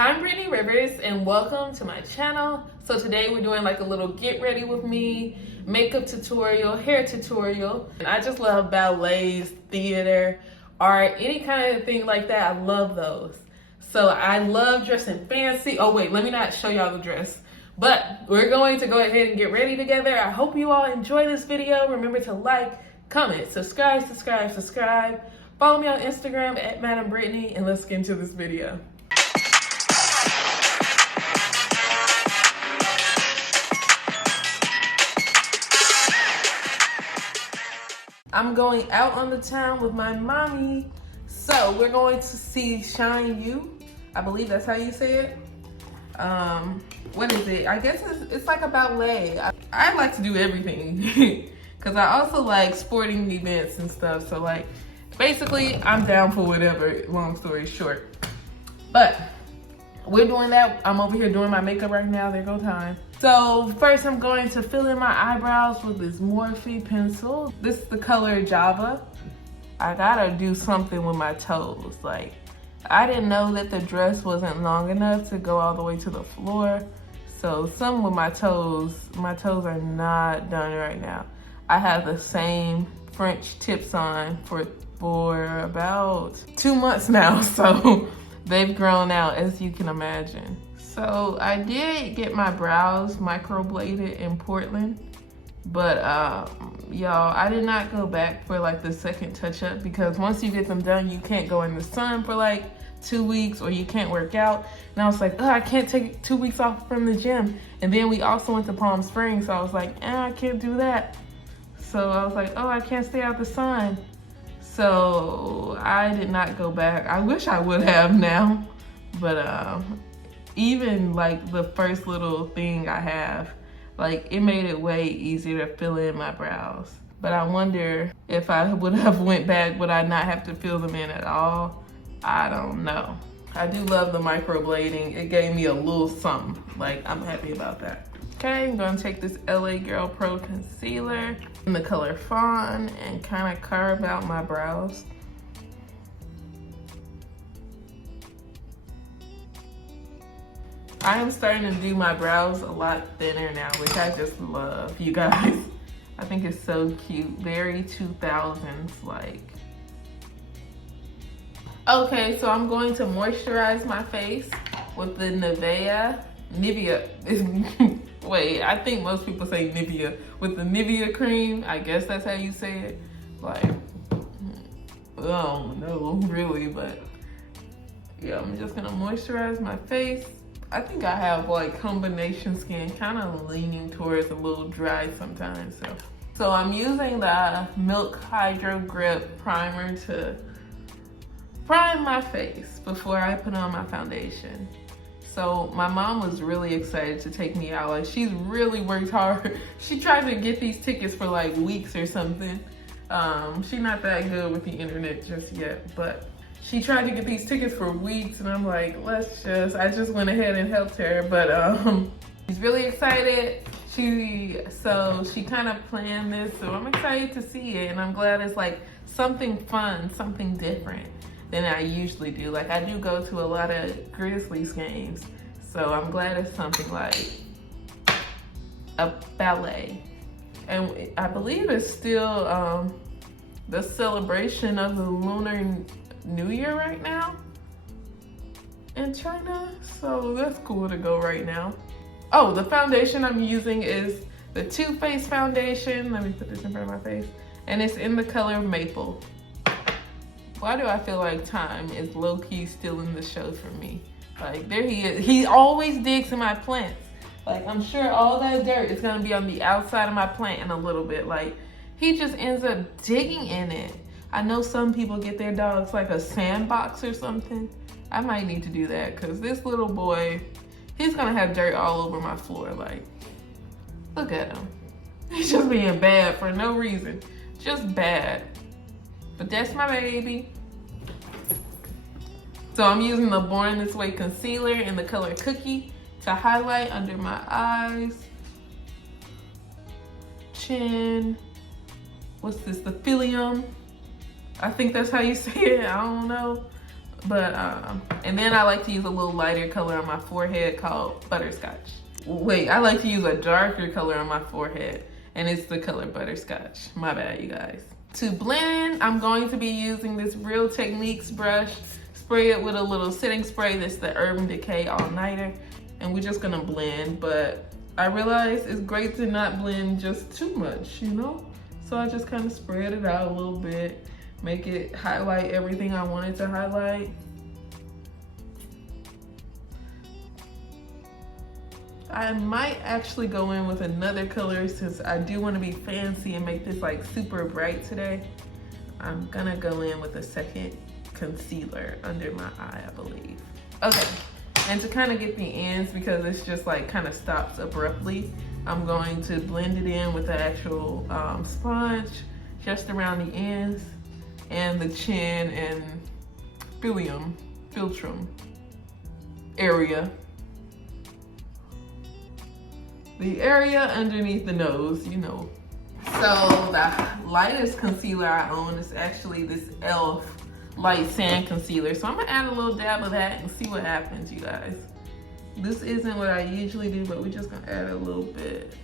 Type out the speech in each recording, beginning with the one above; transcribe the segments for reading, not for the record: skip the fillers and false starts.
I'm Brittany Rivers and welcome to my channel. So today we're doing like a little get ready with me, makeup tutorial, hair tutorial. And I just love ballets, theater, art, any kind of thing like that. I love those. So I love dressing fancy. Oh wait, let me not show y'all the dress. But we're going to go ahead and get ready together. I hope you all enjoy this video. Remember to like, comment, subscribe. Follow me on Instagram at Madam Brittany, and let's get into this video. I'm going out on the town with my mommy. So we're going to see Shine You. I believe that's how you say it. What is it? I guess it's like a ballet. I like to do everything because I also like sporting events and stuff. So like, basically I'm down for whatever, long story short. But we're doing that. I'm over here doing my makeup right now. There go time. So first I'm going to fill in my eyebrows with this Morphe pencil. This is the color Java. I gotta do something with my toes. Like, I didn't know that the dress wasn't long enough to go all the way to the floor. So some with my toes are not done right now. I have the same French tips on for about 2 months now. So they've grown out, as you can imagine. So I did get my brows microbladed in Portland, but y'all, I did not go back for like the second touch up because once you get them done, you can't go in the sun for like 2 weeks or you can't work out. And I was like, oh, I can't take 2 weeks off from the gym. And then we also went to Palm Springs, so I was like, I can't do that. So I was like, oh, I can't stay out the sun. So I did not go back. I wish I would have now, but even like the first little thing I have, like it made it way easier to fill in my brows. But I wonder if I would have went back, would I not have to fill them in at all? I don't know. I do love the microblading. It gave me a little something. Like, I'm happy about that. Okay, I'm gonna take this LA Girl Pro concealer in the color Fawn and kind of carve out my brows. I am starting to do my brows a lot thinner now, which I just love, you guys. I think it's so cute, very 2000s like. Okay, so I'm going to moisturize my face with the Nivea. Wait, I think most people say Nivea. With the Nivea cream, I guess that's how you say it. Like, I don't know really, but yeah, I'm just gonna moisturize my face. I think I have like combination skin, kind of leaning towards a little dry sometimes. So I'm using the Milk Hydro Grip primer to prime my face before I put on my foundation. So my mom was really excited to take me out. Like, she's really worked hard. She tried to get these tickets for like weeks or something. She's not that good with the internet just yet, but she tried to get these tickets for weeks, and I'm like, I just went ahead and helped her. But she's really excited. She kind of planned this, so I'm excited to see it, and I'm glad it's like something fun, something different than I usually do. Like, I do go to a lot of Grizzlies games, so I'm glad it's something like a ballet. And I believe it's still the celebration of the Lunar New Year right now in China, so that's cool to go right now. Oh, the foundation I'm using is the Too Faced foundation. Let me put this in front of my face, and it's in the color Maple. Why do I feel like time is low-key still in the show for me? Like, there he is. He always digs in my plants. Like, I'm sure all that dirt is gonna be on the outside of my plant in a little bit. Like, he just ends up digging in it. I know some people get their dogs like a sandbox or something. I might need to do that, because this little boy, he's gonna have dirt all over my floor. Like, look at him. He's just being bad for no reason. Just bad. But that's my baby. So I'm using the Born This Way concealer in the color Cookie to highlight under my eyes, chin. What's this? The Philium. I think that's how you say it. I don't know. But, and then I like to use a little lighter color on my forehead called Butterscotch. Wait, I like to use a darker color on my forehead, and it's the color Butterscotch. My bad, you guys. To blend, I'm going to be using this Real Techniques brush. Spray it with a little setting spray. That's the Urban Decay All Nighter. And we're just gonna blend, but I realize it's great to not blend just too much, you know? So I just kind of spread it out a little bit, make it highlight everything I wanted to highlight. I might actually go in with another color since I do want to be fancy and make this like super bright today. I'm gonna go in with a second concealer under my eye, I believe. Okay, and to kind of get the ends, because it's just like kind of stops abruptly, I'm going to blend it in with the actual sponge just around the ends and the chin and philtrum area. The area underneath the nose, you know. So the lightest concealer I own is actually this e.l.f. Light Sand Concealer. So I'm gonna add a little dab of that and see what happens, you guys. This isn't what I usually do, but we're just gonna add a little bit,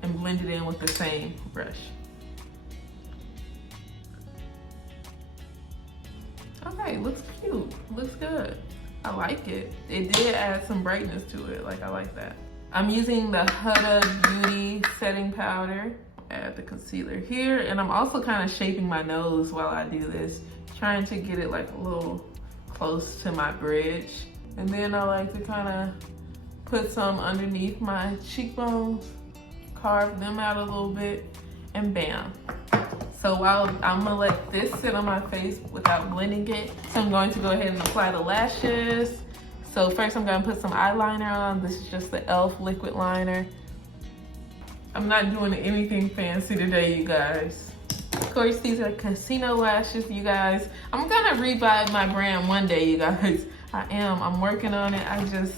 and blend it in with the same brush. Okay, looks cute, looks good. I like it. It did add some brightness to it, like I like that. I'm using the Huda Beauty setting powder. Add the concealer here, and I'm also kind of shaping my nose while I do this, trying to get it like a little close to my bridge. And then I like to kind of put some underneath my cheekbones, carve them out a little bit, and bam. So while I'm gonna let this sit on my face without blending it, so I'm going to go ahead and apply the lashes. So first I'm gonna put some eyeliner on. This is just the e.l.f. liquid liner. I'm not doing anything fancy today, you guys. Of course, these are casino lashes, you guys. I'm gonna revive my brand one day, you guys. I'm working on it. I just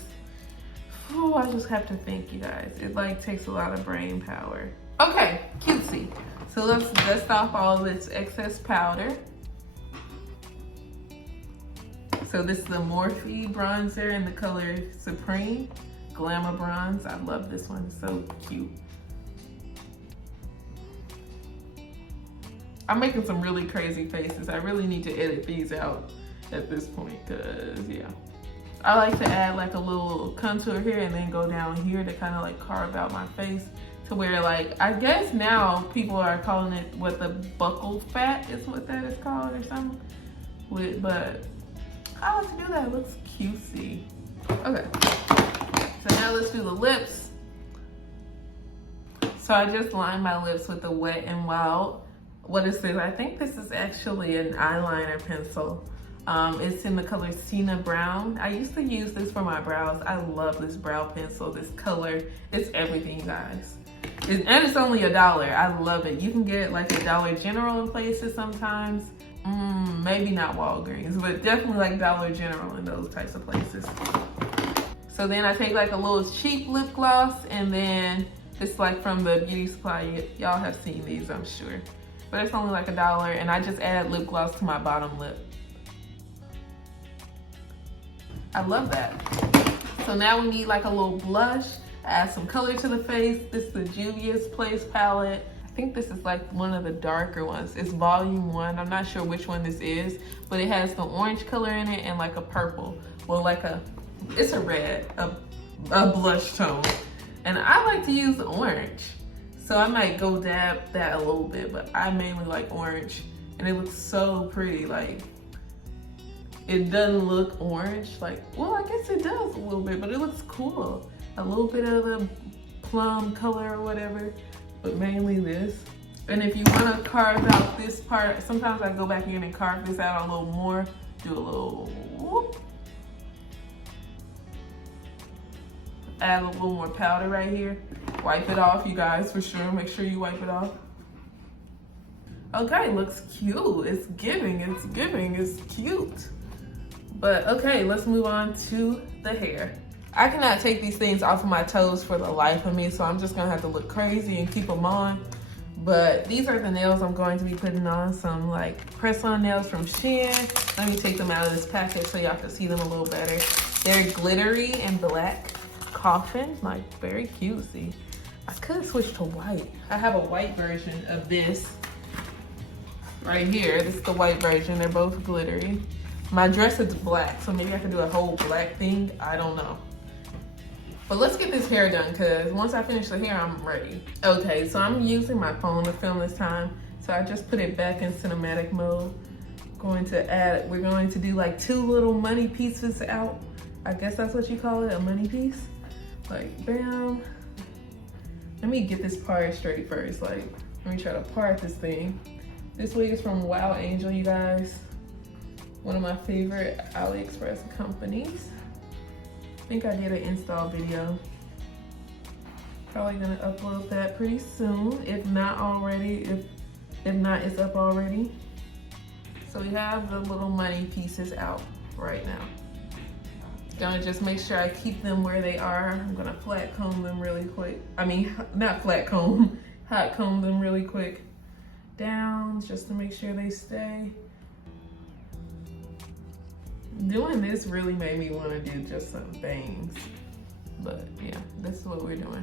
have to think, you guys. It like takes a lot of brain power. Okay, cutesy. So let's dust off all this excess powder. So this is the Morphe bronzer in the color Supreme Glamour Bronze. I love this one, it's so cute. I'm making some really crazy faces. I really need to edit these out at this point, cause yeah. I like to add like a little contour here and then go down here to kind of like carve out my face to where like, I guess now people are calling it what the buccal fat is what that is called or something. But I like to do that, it looks cutesy. Okay, so now let's do the lips. So I just lined my lips with the Wet n Wild. What is this? I think this is actually an eyeliner pencil. It's in the color Sienna Brown. I used to use this for my brows. I love this brow pencil, this color. It's everything, you guys. And it's only $1. I love it. You can get like a Dollar General in places sometimes. Maybe not Walgreens, but definitely like Dollar General in those types of places. So then I take like a little cheap lip gloss, and then it's like from the beauty supply. Y'all have seen these, I'm sure. But it's only like $1, and I just add lip gloss to my bottom lip. I love that. So now we need like a little blush, add some color to the face. This is the Juvia's Place palette. I think this is like one of the darker ones. It's volume 1. I'm not sure which one this is, but it has the orange color in it and like a purple. Well, like it's a red, a blush tone. And I like to use orange. So I might go dab that a little bit, but I mainly like orange. And it looks so pretty, like, it doesn't look orange. Like, well, I guess it does a little bit, but it looks cool. A little bit of the plum color or whatever, but mainly this. And if you wanna carve out this part, sometimes I go back in and carve this out a little more, do a little whoop. Add a little more powder right here. Wipe it off, you guys, for sure. Make sure you wipe it off. Okay, looks cute. It's giving, it's cute. But okay, let's move on to the hair. I cannot take these things off of my toes for the life of me, so I'm just gonna have to look crazy and keep them on. But these are the nails I'm going to be putting on. Some like press-on nails from Chit. Let me take them out of this package so y'all can see them a little better. They're glittery and black coffin, like very cutesy. I could switch to white. I have a white version of this right here. This is the white version. They're both glittery. My dress is black, so maybe I can do a whole black thing. I don't know. But let's get this hair done, because once I finish the hair, I'm ready. Okay, so I'm using my phone to film this time. So I just put it back in cinematic mode. We're going to do like 2 little money pieces out. I guess that's what you call it, a money piece. Like, bam. Let me get this part straight first. Like, let me try to part this thing. This wig is from Wow Angel, you guys. One of my favorite AliExpress companies. I think I did an install video. Probably gonna upload that pretty soon, if not already. If not, it's up already. So we have the little money pieces out right now. Gonna just make sure I keep them where they are. I'm gonna flat comb them really quick. I mean, not flat comb, hot comb them really quick down just to make sure they stay. Doing this really made me want to do just some bangs. But yeah, this is what we're doing.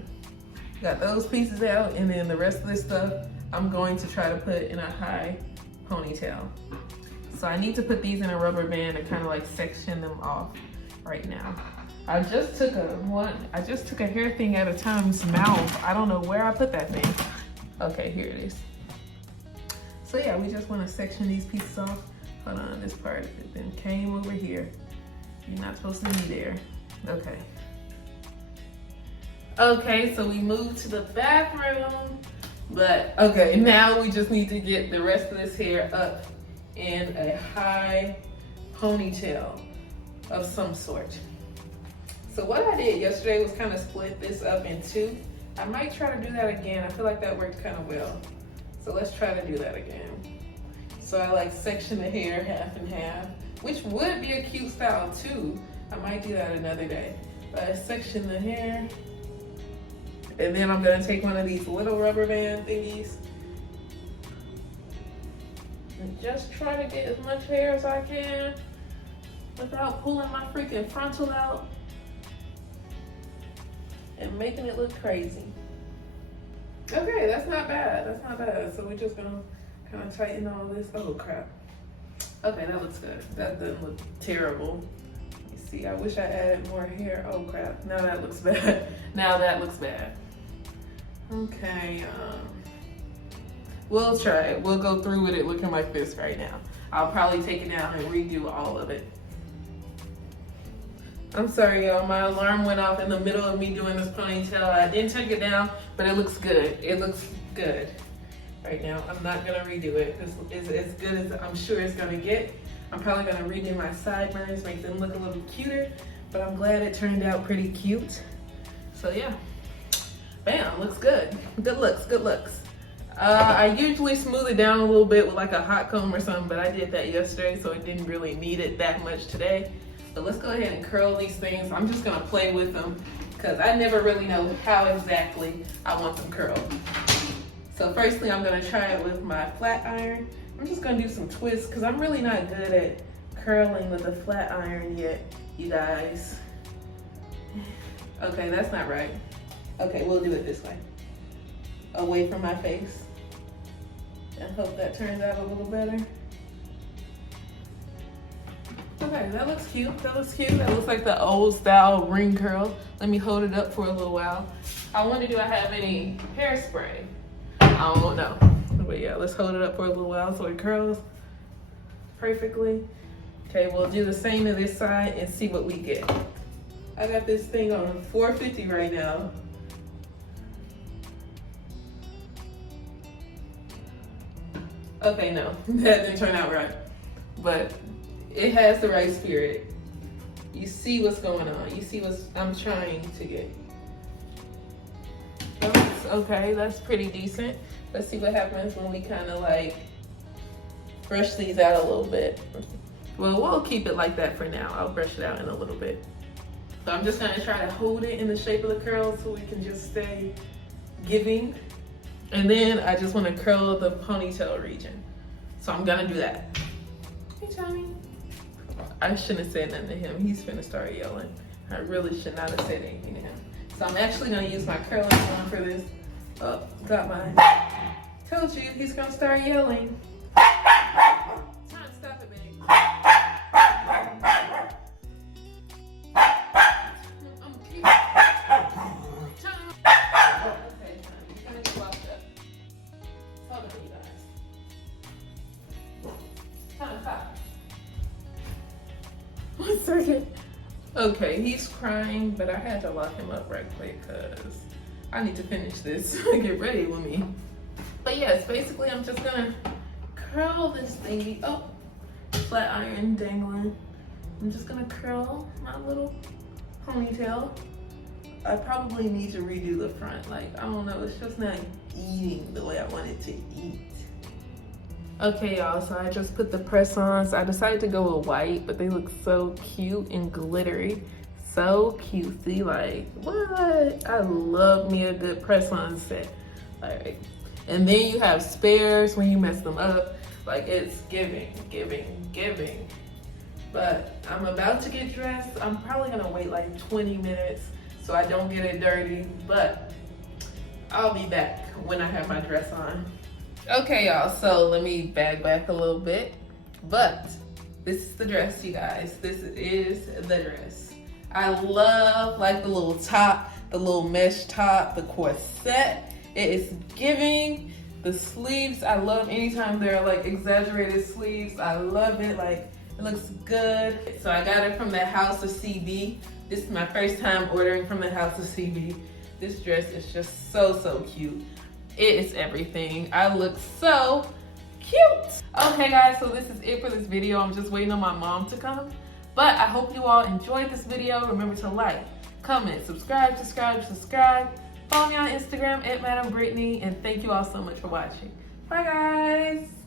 Got those pieces out, and then the rest of this stuff I'm going to try to put in a high ponytail. So I need to put these in a rubber band and kind of like section them off right now. I just took a hair thing at a time's mouth. I don't know where I put that thing. Okay, here it is. So yeah, we just want to section these pieces off. Hold on, this part then came over here. You're not supposed to be there. Okay. Okay, so we moved to the bathroom. But okay, now we just need to get the rest of this hair up in a high ponytail of some sort. So what I did yesterday was kind of split this up in 2. I might try to do that again. I feel like that worked kind of well. So let's try to do that again. So I like section the hair half and half, which would be a cute style too. I might do that another day. But I section the hair. And then I'm gonna take one of these little rubber band thingies and just try to get as much hair as I can without pulling my freaking frontal out and making it look crazy. Okay, that's not bad, that's not bad. So we're just gonna kind of tighten all this. Oh crap. Okay, that looks good. That doesn't look terrible. You see, I wish I added more hair. Oh crap, now that looks bad. Now that looks bad. Okay, we'll try it. We'll go through with it looking like this right now. I'll probably take it down and redo all of it. I'm sorry, y'all. My alarm went off in the middle of me doing this ponytail. I didn't take it down, but it looks good. It looks good right now. I'm not gonna redo it. This is as good as I'm sure it's gonna get. I'm probably gonna redo my sideburns, make them look a little cuter, but I'm glad it turned out pretty cute. So yeah, bam, looks good. Good looks, good looks. I usually smooth it down a little bit with like a hot comb or something, but I did that yesterday, so it didn't really need it that much today. But let's go ahead and curl these things. I'm just gonna play with them because I never really know how exactly I want them curled. So firstly, I'm gonna try it with my flat iron. I'm just gonna do some twists because I'm really not good at curling with a flat iron yet, you guys. Okay, that's not right. Okay, we'll do it this way. Away from my face. I hope that turns out a little better. Okay, that looks cute. That looks cute. That looks like the old style ring curl. Let me hold it up for a little while. I wonder, do I have any hairspray? I don't know. But yeah, let's hold it up for a little while so it curls perfectly. Okay, we'll do the same to this side and see what we get. I got this thing on 450 right now. Okay, no, that didn't turn out right. But it has the right spirit. You see what's going on. You see what I'm trying to get. Okay, that's pretty decent. Let's see what happens when we kind of like brush these out a little bit. Well, we'll keep it like that for now. I'll brush it out in a little bit. So I'm just gonna try to hold it in the shape of the curl so we can just stay giving. And then I just want to curl the ponytail region. So I'm gonna do that. Hey, Tommy. I shouldn't have said nothing to him. He's finna start yelling. I really should not have said anything to him. So I'm actually gonna use my curling iron for this. Oh, got mine. Told you, he's gonna start yelling. Time, stop it, baby. I'm cute. Time. Okay, time. He's gonna get locked up. Hold on, you guys. Time, stop. 1 second. Okay, he's crying, but I had to lock him up right quick because I need to finish this. Get ready with me. But yes, basically I'm just gonna curl this thingy. Oh, flat iron dangling. I'm just gonna curl my little ponytail. I probably need to redo the front. Like, I don't know, it's just not eating the way I want it to eat. Okay, y'all, so I just put the press-ons. I decided to go with white, but they look so cute and glittery. So cutesy, like, what? I love me a good press-on set. All right. And then you have spares when you mess them up. Like, it's giving. But I'm about to get dressed. I'm probably gonna wait like 20 minutes so I don't get it dirty, but I'll be back when I have my dress on. Okay, y'all, so let me bag back a little bit, but this is the dress, you guys. This is the dress. I love like the little top, the little mesh top, the corset. It is giving. The sleeves, I love anytime there are like exaggerated sleeves. I love it, like it looks good. So I got it from the House of CB. This is my first time ordering from the House of CB. This dress is just so cute. It is everything. I look so cute. Okay guys, so this is it for this video. I'm just waiting on my mom to come. But I hope you all enjoyed this video. Remember to like, comment, subscribe. Follow me on Instagram @Madam Brittany, and thank you all so much for watching. Bye guys.